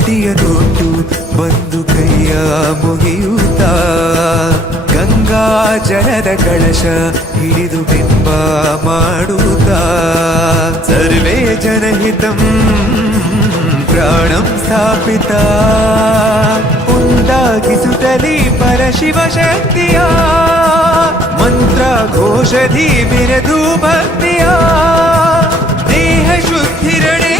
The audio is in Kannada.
ಮಡಿಯನೊಟ್ಟು ಬಂದು ಕೈಯ ಮುಗಿಯುತ್ತಾ ಗಂಗಾ ಜಲದ ಕಳಶ ಹಿಡಿದು ಬಿಂಬ ಮಾಡುತ್ತಾ ಸರ್ವೇ ಜನಹಿತಂ ಪ್ರಾಣಂ ಸ್ಥಾಪಿತ ಉಂದಾಗಿಸುತ್ತಲೀ ಪರಶಿವ ಶಕ್ತಿಯ ಮಂತ್ರ ಘೋಷಧಿ ಬಿರದು ಭಕ್ತಿಯ ದೇಹ ಶುದ್ಧಿರಣೆ